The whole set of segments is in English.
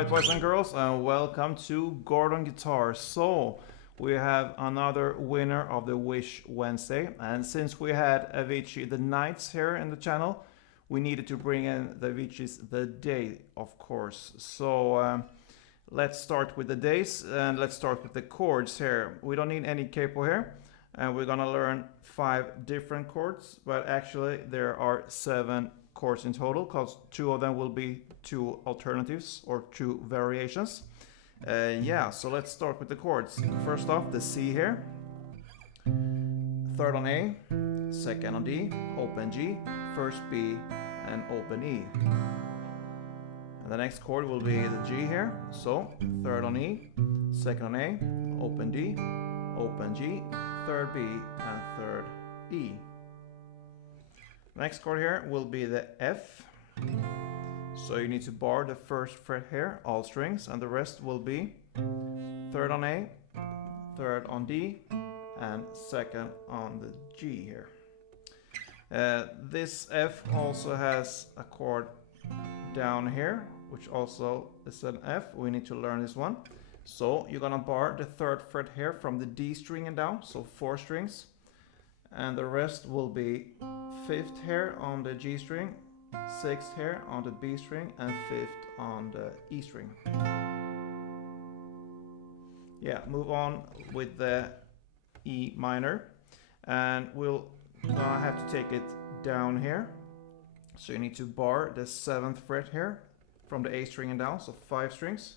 Alright, boys and girls, and welcome to Gordon Guitar. So, we have another winner of the Wish Wednesday, and since we had Avicii the Nights here in the channel, we needed to bring in the Avicii's the Day, of course. So, let's start with the days, and let's start with the chords here. We don't need any capo here, and we're gonna learn 5 different chords, but actually there are 7 chords in total, because 2 of them will be 2 alternatives or 2 variations. Yeah, so let's start with the chords. First off, the C here, 3rd on A, 2nd on D, open G, 1st B, and open E. And the next chord will be the G here, so 3rd on E, 2nd on A, open D, open G, 3rd B, and 3rd E. Next chord here will be the F. So you need to bar the 1st fret here, all strings, and the rest will be 3rd on A, 3rd on D, and 2nd on the G here. This F also has a chord down here, which also is an F. We need to learn this one. So you're gonna bar the 3rd fret here from the D string and down, so 4 strings. And the rest will be 5th here on the G string, 6th here on the B string, and 5th on the E string. Yeah, move on with the E minor, and we'll gonna have to take it down here. So you need to bar the 7th fret here from the A string and down, so 5 strings,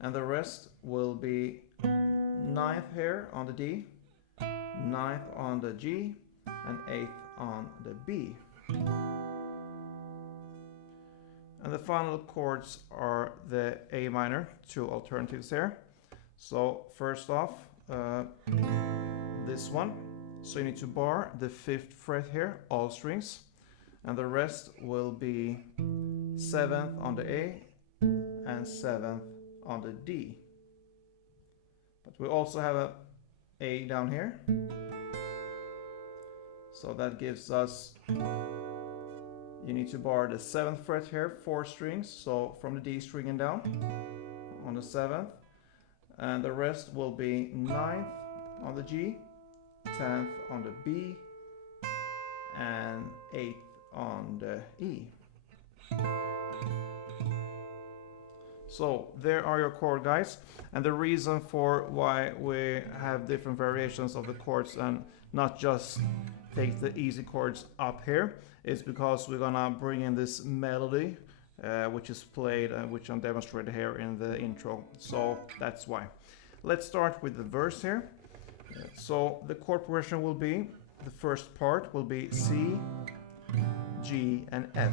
and the rest will be 9th here on the D, 9th on the G, and 8th on the B. And the final chords are the A minor, 2 alternatives here. So first off, this one. So you need to bar the 5th fret here, all strings, and the rest will be 7th on the A and 7th on the D. But we also have a A down here. So that gives us, you need to bar the 7th fret here, 4 strings, so from the D string and down on the 7th, and the rest will be 9th on the G, 10th on the B, and 8th on the E. So there are your chord, guys, and the reason for why we have different variations of the chords and not just take the easy chords up here is because we're gonna bring in this melody which is played and which I'm demonstrating here in the intro, so that's why. Let's start with the verse here. So the chord progression will be, the first part will be C, G, and F.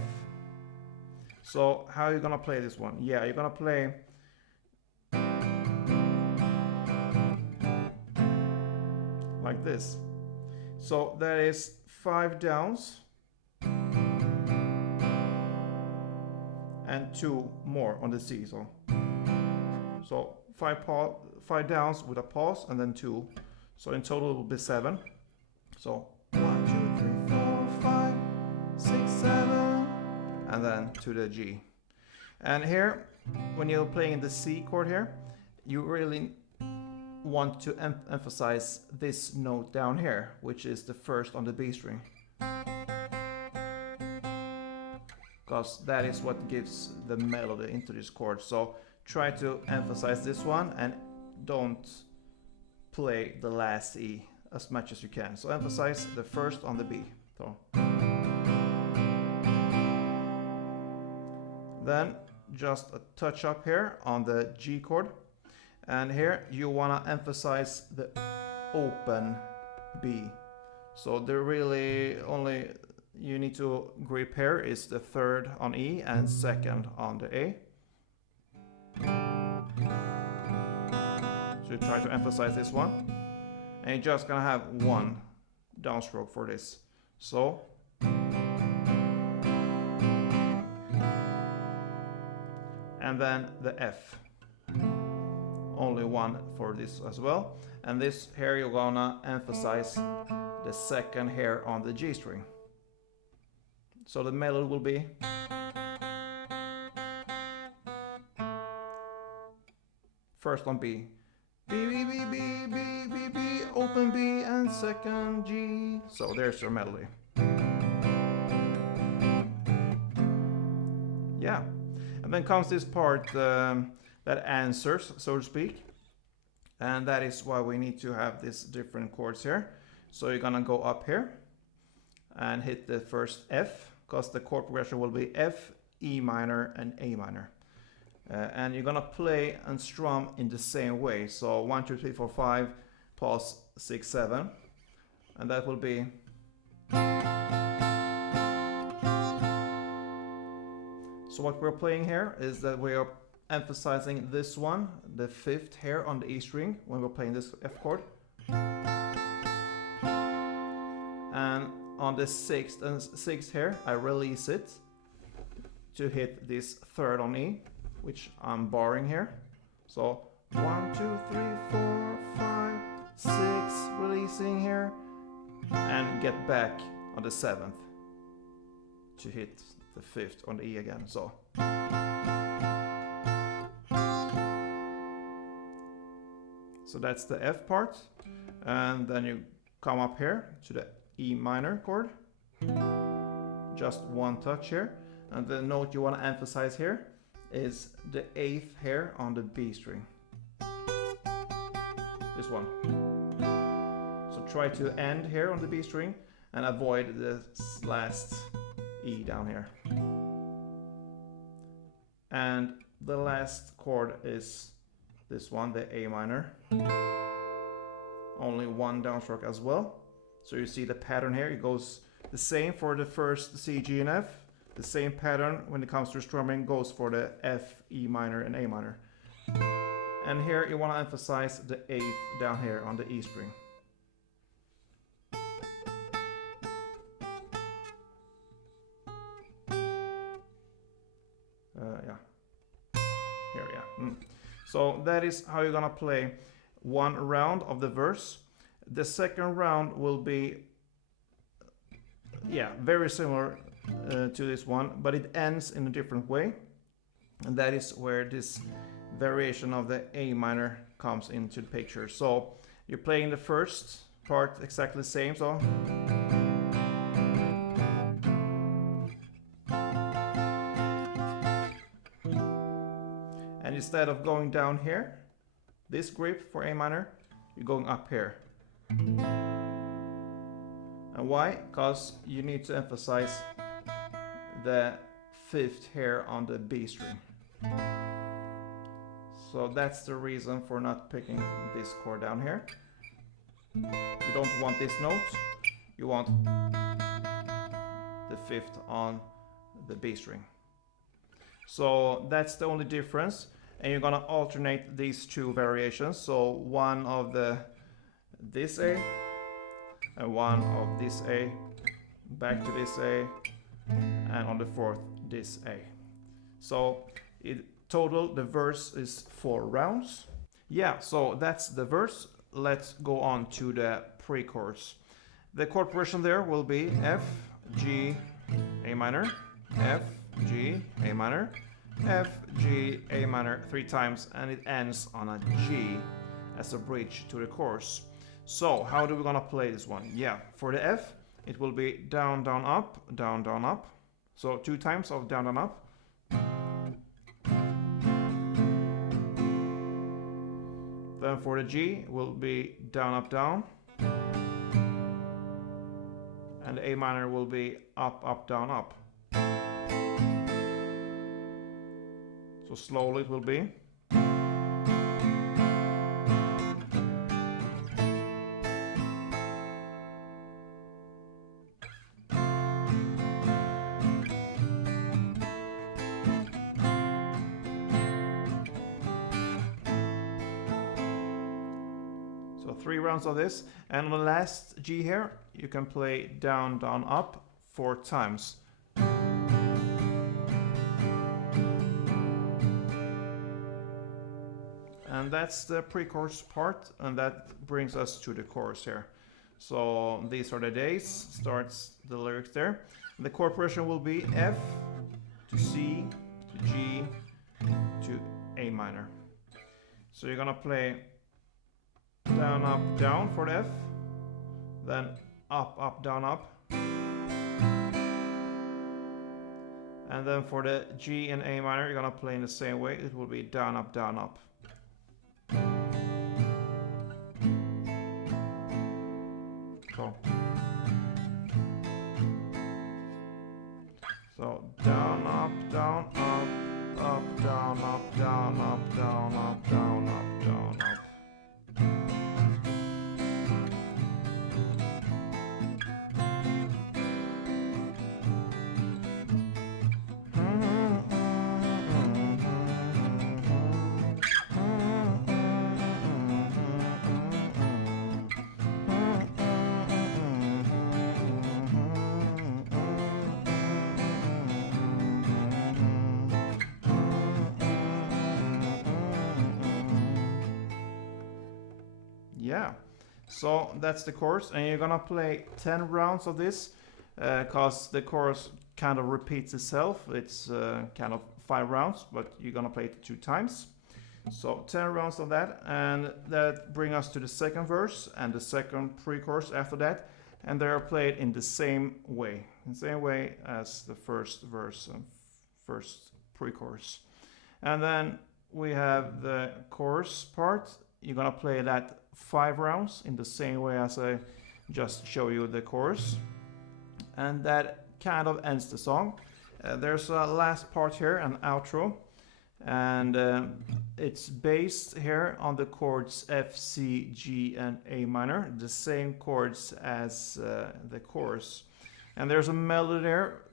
So how are you gonna play this one? Yeah, you're gonna play like this. So that is 5 downs and 2 more on the C. So 5 downs with a pause and then 2. So in total it will be 7. So 1, 2, 3, 4, 5, 6, 7, and then to the G. And here, when you're playing the C chord here, you really want to emphasize this note down here, which is the 1st on the B string, because that is what gives the melody into this chord. So try to emphasize this one and don't play the last E as much as you can. So emphasize the 1st on the B. So then just a touch up here on the G chord. And here you want to emphasize the open B. So the really only you need to grip here is the 3rd on E and 2nd on the A. So you try to emphasize this one. And you're just gonna have 1 downstroke for this. So and then the F. Only 1 for this as well. And this here you're gonna emphasize the 2nd here on the G string. So the melody will be first on B. B, B, B, B, B, B, B, open B and second G. So there's your melody. Yeah, and then comes this part that answers, so to speak. And that is why we need to have these different chords here. So you're gonna go up here and hit the first F, because the chord progression will be F, E minor, and A minor. And you're gonna play and strum in the same way. So 1, 2, 3, 4, 5, pause 6, 7. And that will be. So what we're playing here is that we are emphasizing this one, the 5th here on the E string, when we're playing this F chord. And on the 6th and 6th here, I release it to hit this 3rd on E, which I'm barring here. So 1, 2, 3, 4, 5, 6, releasing here, and get back on the 7th to hit the 5th on the E again. So that's the F part, and then you come up here to the E minor chord, just one touch here, and the note you want to emphasize here is the 8th here on the B string, this one. So try to end here on the B string and avoid the last E down here. And the last chord is this one, the A minor. Only one downstroke as well. So you see the pattern here, it goes the same for the first C, G, and F. The same pattern when it comes to strumming goes for the F, E minor, and A minor. And here you want to emphasize the 8th down here on the E string. So that is how you're gonna play one round of the verse. The second round will be, very similar to this one, but it ends in a different way. And that is where this variation of the A minor comes into the picture. So you're playing the first part exactly the same, so. And instead of going down here, this grip for A minor, you're going up here. And why? Because you need to emphasize the 5th here on the B string. So that's the reason for not picking this chord down here. You don't want this note, you want the 5th on the B string. So that's the only difference. And you're gonna alternate these two variations. So one of this A and one of this A, back to this A, and on the 4th this A. So in total the verse is 4 rounds. Yeah, so that's the verse. Let's go on to the pre-chorus. The chord progression there will be F, G, A minor, F, G, A minor, F, G, A minor 3 times, and it ends on a G as a bridge to the chorus. So how do we gonna play this one? Yeah, for the F, it will be down, down, up, down, down, up. So 2 times of down, down, up. Then for the G, it will be down, up, down. And the A minor will be up, up, down, up. So slowly it will be. So 3 rounds of this, and on the last G here, you can play down, down, up 4 times. And that's the pre-chorus part, and that brings us to the chorus here. So these are the days, starts the lyrics there. And the chord progression will be F to C to G to A minor. So you're gonna play down, up, down for the F, then up, up, down, up. And then for the G and A minor, you're gonna play in the same way. It will be down, up, down, up. Cool. So down, up, down, up, up, down, up, down, up, down, up, down, up, down, up. Yeah, so that's the chorus, and you're gonna play 10 rounds of this because the chorus kind of repeats itself. It's kind of 5 rounds, but you're gonna play it 2 times. So 10 rounds of that, and that brings us to the second verse and the second pre-chorus after that, and they are played in the same way as the first verse and first pre-chorus. And then we have the chorus part. You're gonna play that 5 rounds in the same way as I just show you the chorus, and that kind of ends the song. There's a last part here, an outro, and it's based here on the chords F, C, G, and A minor, the same chords as the chorus. And there's a melody there.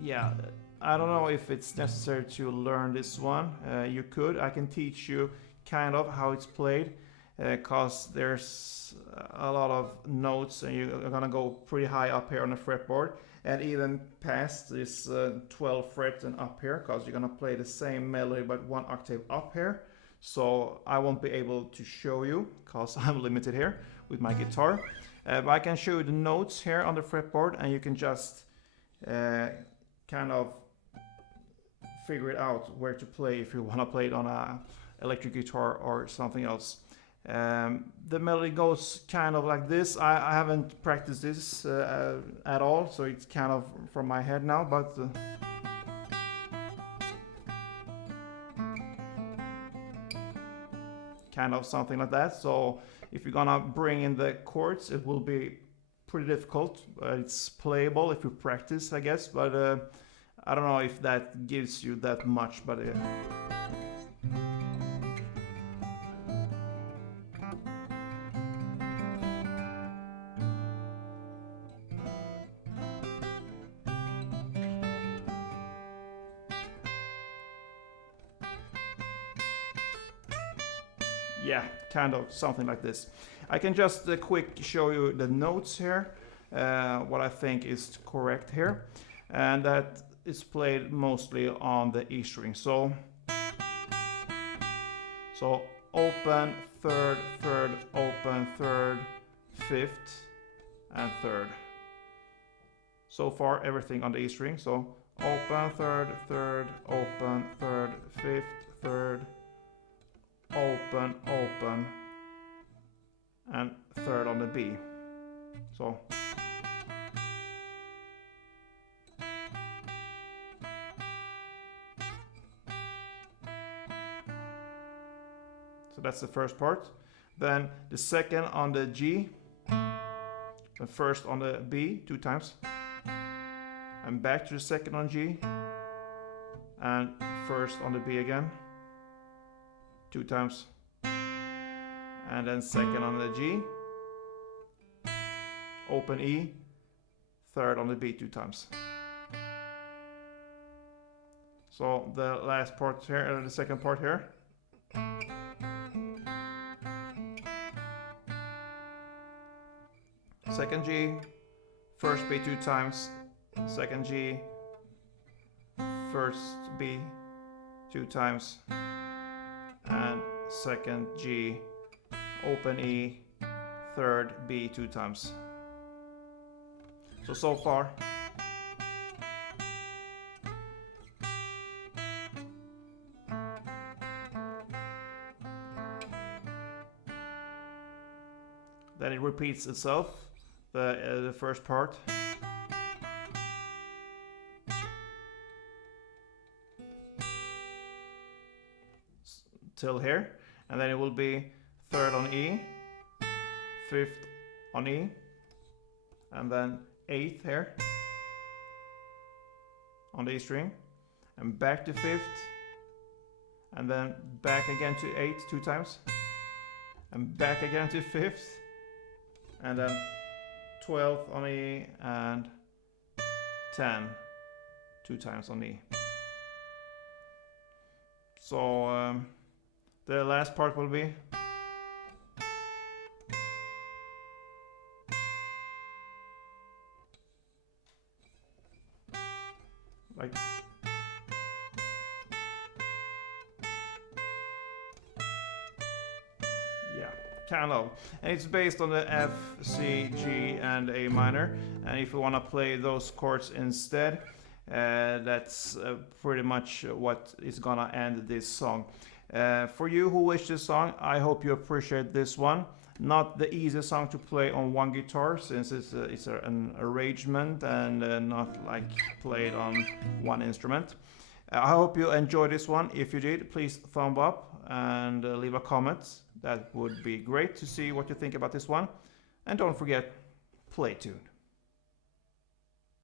Yeah, I don't know if it's necessary to learn this one. You could. I can teach you kind of how it's played, because there's a lot of notes, and you're gonna go pretty high up here on the fretboard, and even past this 12th fret and up here, because you're gonna play the same melody but 1 octave up here. So I won't be able to show you because I'm limited here with my guitar, but I can show you the notes here on the fretboard, and you can just kind of figure it out where to play if you want to play it on a electric guitar or something else. The melody goes kind of like this. I haven't practiced this at all, so it's kind of from my head now, but kind of something like that. So if you're gonna bring in the chords, it will be pretty difficult. It's playable if you practice, I guess, but I don't know if that gives you that much, but yeah, kind of something like this. I can just quick show you the notes here, what I think is correct here, and that is played mostly on the E string. So open, third, third, open, third, fifth, and third. So far everything on the E string. So open, third, third, open, third, fifth, third, open, open, and third on the B. So that's the first part. Then the second on the G, the first on the B 2 times, and back to the second on G, and first on the B again 2 times, and then second on the G, open E, third on the B 2 times. So the last part here, the second part here. Second G, first B 2 times, second G, first B 2 times, and second G, open E, third B 2 times. So far. Then it repeats itself, the first part. Till here, and then it will be third on E, fifth on E, and then eighth here on the E string, and back to fifth, and then back again to eighth 2 times, and back again to fifth, and then 12th on E, and 10 2 times on E. So the last part will be like kind of, and it's based on the F, C, G, and A minor. And if you want to play those chords instead, that's pretty much what is gonna end this song. For you who wish this song, I hope you appreciate this one. Not the easiest song to play on one guitar, since it's an arrangement and not like played on one instrument. I hope you enjoyed this one. If you did, please thumb up and leave a comment. That would be great to see what you think about this one. And don't forget, play tune.